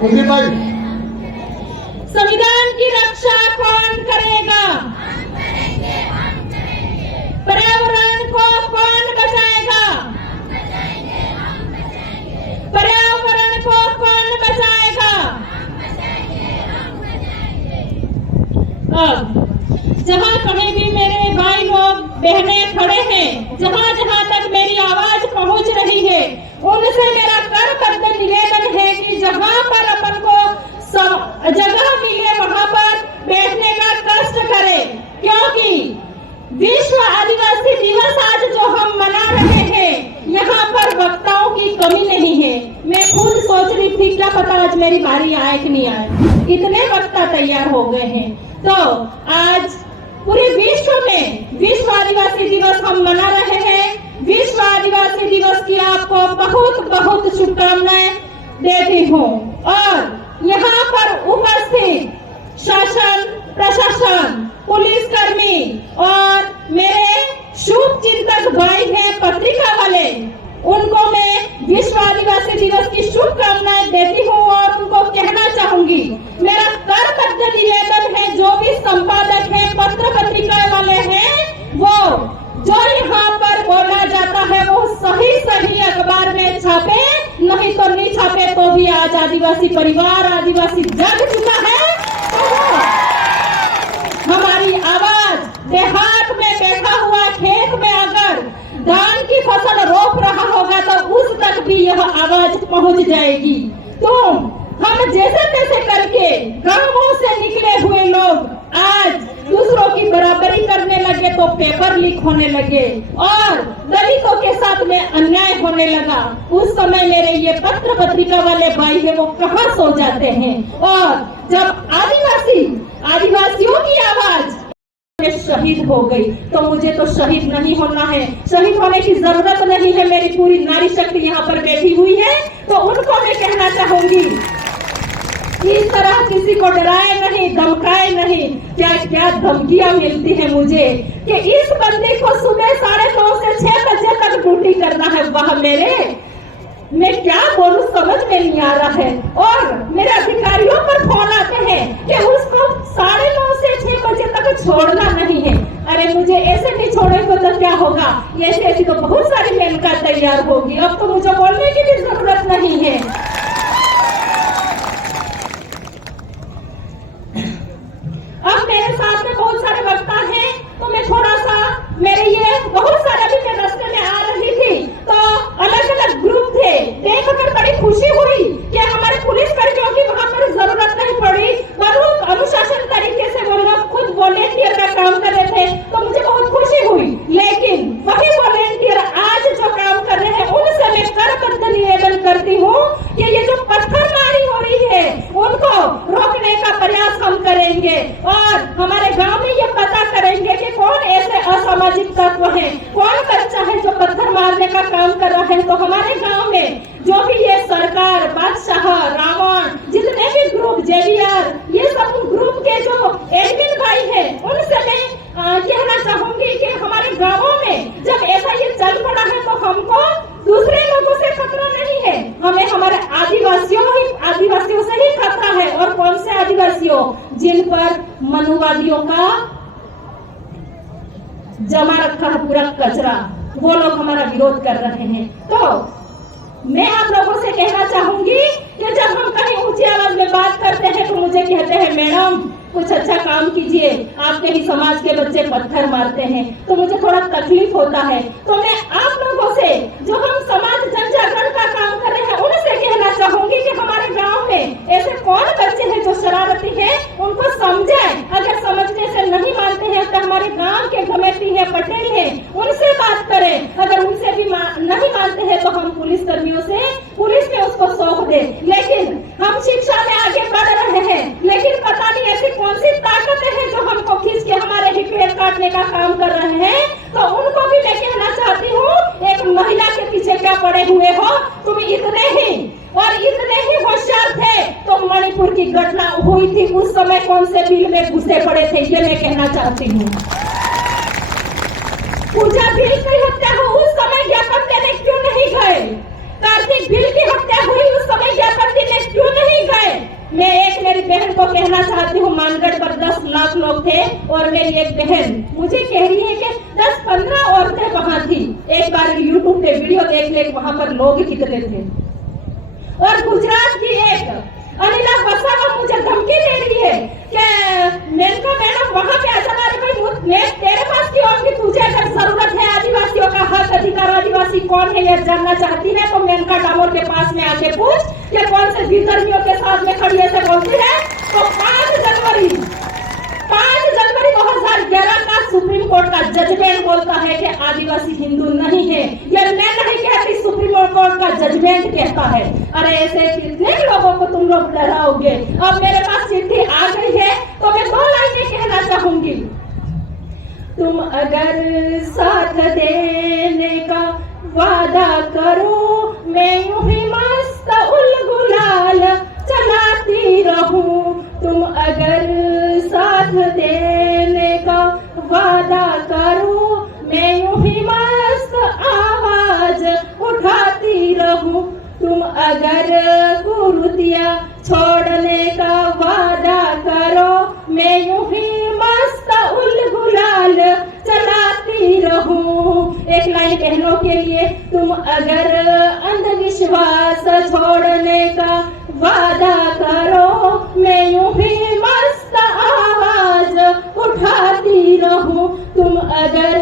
कुलदीप भाई, संविधान की रक्षा कौन करेगा? पर्यावरण को कौन बचाएगा? पर्यावरण को कौन बचाएगा? अब जहाँ कहीं भी मेरे भाई लोग बहनें खड़े हैं, जहाँ जहाँ तक मेरी आवाज पहुँच रही है, उनसे मेरा करबद्ध निवेदन है कि जहाँ पर अपन को जगह मिले वहाँ पर बैठने का कष्ट करें, क्योंकि विश्व आदिवासी दिवस आज जो हम मना रहे हैं, यहाँ पर वक्ताओं की कमी नहीं है। मैं खुद सोच रही थी क्या पता आज मेरी बारी आए कि नहीं आए, इतने वक्ता तैयार हो गए हैं। तो आज पूरे विश्व में विश्व आदिवासी दिवस हम मना रहे हैं। विश्व आदिवासी दिवस की आपको बहुत बहुत शुभकामनाएं देती हूँ। और यहाँ पर उपस्थित शासन, प्रशासन, पुलिसकर्मी और मेरे शुभ चिंतक भाई हैं पत्रिका वाले, उनको मैं विश्व आदिवासी दिवस की शुभकामनाएं देती हूँ और उनको कहना चाहूंगी, मेरा करबद्ध निवेदन है, जो भी संपादक हैं, पत्र पत्रिका वाले हैं, वो जो यहाँ पर बोला जाता है वो सही सही अखबार में छापे, नहीं तो नहीं छापे तो भी आज आदिवासी परिवार, आदिवासी जग चुका है। हमारी आवाज देहात में बैठा हुआ खेत में अगर धान की फसल रोप रहा होगा तो उस तक भी यह आवाज पहुंच जाएगी। तो हम जैसे तैसे करके गांवों से निकले हुए लोग आज दूसरों की बराबरी करने लगे तो पेपर लीक होने लगे और दलितों के साथ में अन्याय होने लगा। उस समय मेरे ये पत्र पत्रिका वाले भाई है वो कहाँ सो जाते हैं। और जब आदिवासियों की आवाज शहीद हो गई तो मुझे तो शहीद नहीं होना है, शहीद होने की जरूरत नहीं है। मेरी पूरी नारी शक्ति यहाँ पर बैठी हुई है, तो उनको मैं कहना चाहूंगी इस तरह किसी को डराए नहीं, धमकाए नहीं। क्या क्या धमकियां मिलती है मुझे कि इस बंदे को सुबह 9:30 से 6 बजे तक ड्यूटी करना है। वह मेरे, मैं क्या बोलूं समझ में नहीं आ रहा है। और मेरे अधिकारियों पर फोन आते हैं कि उसको 9:30 से 6 बजे तक छोड़ना नहीं है। अरे मुझे ऐसे नहीं छोड़ेंगे तो क्या होगा, ऐसे ऐसी तो बहुत सारी मेनका तैयार होगी। अब तो मुझे बोलने की भी जरूरत नहीं है। अब मेरे साथ में बहुत सारे वक्ता हैं, तो मैं थोड़ा सा मेरे ये बहुत सारे अभी मैं रास्ते में आ रही थी तो अलग अलग ग्रुप थे, देखकर बड़ी खुशी हुई कि हमारे पुलिस कर्मियों की वहाँ पर जरूरत नहीं पड़ी। बहुत अनुशासन तरीके से वो लोग खुद वॉलेंटियर का काम कर रहे थे, तो मुझे बहुत खुशी हुई। लेकिन वही वॉलेंटियर आज जो काम कर रहे हैं उनसे मैं करबद्ध निवेदन करती हूँ कि ये जो पत्थरमारी हो रही है उनको रोकने का प्रयास हम करेंगे और हमारे गांव में ये पता करेंगे कि कौन ऐसे असामाजिक तत्व हैं, कौन बच्चा है जो पत्थर मारने का काम कर रहा है। तो हमारे गांव में जो भी ये सरकार, बादशाह, रावण, जितने भी ग्रुप, जेवीआर, ये सब ग्रुप के जो एडमिन भाई हैं, उनसे मैं कहना चाहूंगी कि हमारे गांवों में जब ऐसा ये चल पड़ा है तो हमको दूसरे लोगों से खतरा नहीं है, हमें हमारे आदिवासियों से ही खतरा है। और कौन से आदिवासियों? जिन पर मनुवादियों का जमा रखा है पूरा कचरा, वो लोग हमारा विरोध कर रहे हैं। तो मैं आप लोगों से कहना चाहूंगी कि जब हम कहीं ऊंची आवाज में बात करते हैं तो मुझे कहते हैं मैडम कुछ अच्छा काम कीजिए, आपके ही समाज के बच्चे पत्थर मारते हैं, तो मुझे थोड़ा तकलीफ होता है। तो मैं आप लोगों से जो हम समाज जन जागरण का काम कर रहे हैं उनसे कहना चाहूंगी कि हमारे गांव में ऐसे कौन बच्चे हैं जो शरारती हैं, उनको समझाएं। अगर समझने से नहीं मानते हैं तो हमारे गांव के कमेटी है, पटेल है, उनसे बात करें। अगर उनसे भी नहीं मानते हैं तो हम पुलिस कर्मियों से पुलिस में उसको सौंप दे। लेकिन हम शिक्षा में आगे बढ़ रहे हैं, लेकिन पता नहीं ऐसी कौन सी ताकतें हैं जो हमको खींच के हमारे ही पेड़ काटने का काम कर रहे हैं। तो उनको भी मैं कहना चाहती हूँ, एक महिला के पीछे क्या पड़े हुए हो, तुम इतने ही होशियार थे तो मणिपुर की घटना हुई थी उस समय कौन से बिल में घुसे पड़े थे, ये मैं कहना चाहती हूँ। पूजा बिल की हत्या हो उस समय ज्ञापन देने क्यों नहीं गए? कार्तिक बिल की हत्या हुई उस समय ज्ञापन देने क्यों नहीं गए? लोग थे और मेरी एक बहन मुझे कह रही है कि 10-15 औरतें वहां थी। एक बार यूट्यूब पे वीडियो देख ले, वहां पर लोग कितने थे। और गुजरात की एक अनिला वसावा मुझे धमकी दे रही है कि मेनका मैडम वहां पे आ जाना, मैं तेरे पास क्यों आऊंगी, तुझे अगर जरूरत है आदिवासियों का हक अधिकार, आदिवासी कौन है यह जानना चाहती है तो मेनका डामोर के पास में आके पूछ कि कौन से विधर्मियों के साथ में खड़ी ऐसे बोलती है। तो 5 जनवरी 2011 का सुप्रीम कोर्ट का जजमेंट बोलता है कि आदिवासी हिंदू नहीं है। यह मैं नहीं कहती, सुप्रीम कोर्ट का जजमेंट कहता है। अरे ऐसे कितने लोगों को तुम लोग डराओगे। अब मेरे पास चिट्ठी आ गई है तो मैं 2 लाइनें कहना चाहूंगी। तुम अगर साथ देने का वादा करो, मैं यूं ही मस्त उल गुलाल चलाती रहूं। तुम अगर साथ देने का वादा करो, मैं यूं ही मस्त आवाज उठाती रहूं। तुम अगर कुर्तियां छोड़ने का वादा करो, मैं यूं ही मस्त उल गुलाल चलाती रहूं। एक लाइन बहनों के लिए, तुम अगर अंधविश्वास छोड़ने का वादा करो, मैं यूं ही मस्त आवाज उठाती रहूं। तुम अगर